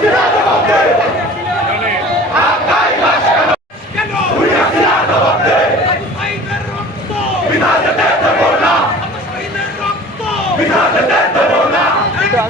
Get out!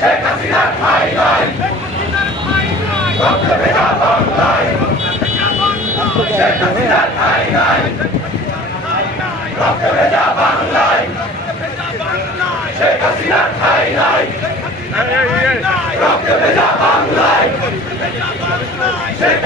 Sheikh হাসিনার ঠাই নাই রক্ত ভেজা লং লাইন শেখ হাসিনার ঠাই নাই রক্ত ভেজা বাংলায় শেখ হাসিনার ঠাই নাই রক্ত ভেজা বাংলায় শেখ